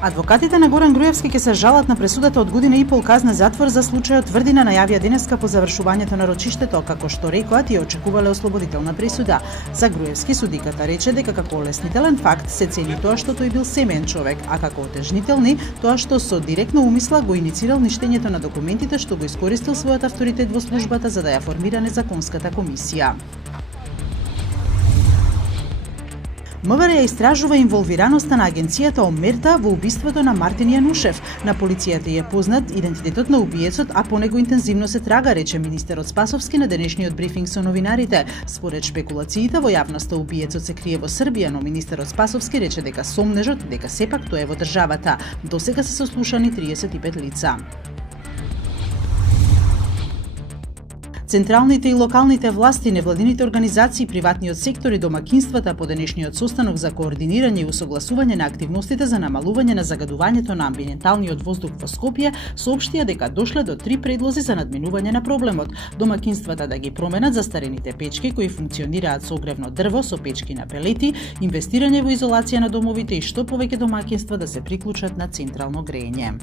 Адвокатите на Горан Груевски ќе се жалат на пресудата од година и пол казна затвор за случајот Тврдина, најавија денеска по завршувањето на рочиштето, како што рекоа тие очекувале ослободителна присуда. За Груевски судиката рече дека како олеснителен факт се цени тоа што тој бил семеен човек, а како отежнителни тоа што со директно умисла го иницирал ништењето на документите што го искористил својот авторитет во службата за да ја формира незаконската комисија. МВР ја истражува инволвираноста на агенцијата Омерта во убиството на Мартин Јанушев. На полицијата е познат идентитетот на убиецот, а по него интензивно се трага, рече министерот Спасовски на денешниот брифинг со новинарите. Според шпекулациите во јавноста убиецот се крие во Србија, но министерот Спасовски рече дека сомнежот дека сепак тој е во државата. Досега се сослушани 35 лица. Централните и локалните власти, невладините организации, приватниот сектор и домакинствата по денешниот состанок за координирање и усогласување на активностите за намалување на загадувањето на амбиенталниот воздух во Скопје соопштија дека дошле до 3 предлози за надминување на проблемот. Домакинствата да ги променат застарените печки кои функционираат со огревно дрво со печки на пелети, инвестирање во изолација на домовите и што повеќе домакинства да се приклучат на централно грејење.